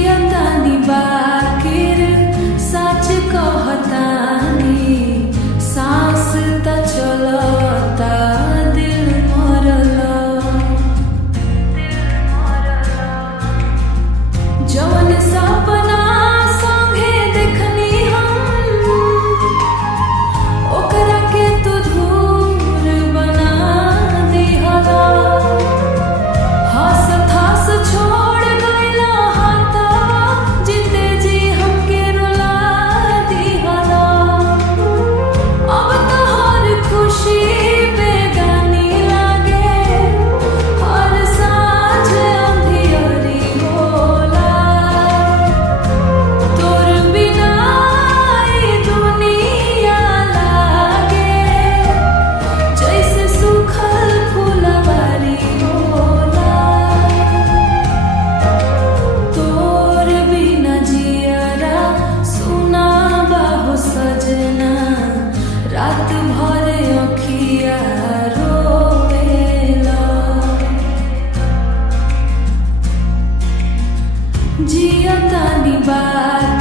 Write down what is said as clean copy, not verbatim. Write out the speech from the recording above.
जियतानी बाकिर सच कहतानी, सांस त चलता दिल मरला। जवन सपना संगे देखनी हम, ओकरा के तू धूर बना दिहला। हंसत हंस छोड़ गइला हाथवा, जीते जी हमके रुला दिहला। अब तो हर खुशी बेगानी लागे, हर सांझ अंधियरी होला। तोर बिना ई दुनिया लागे, जैसे सूखल फुलवारी होला। तोर बिना जियरा सुना बाहो सजना, रात भर अखिया रोवेला। जियतानी बात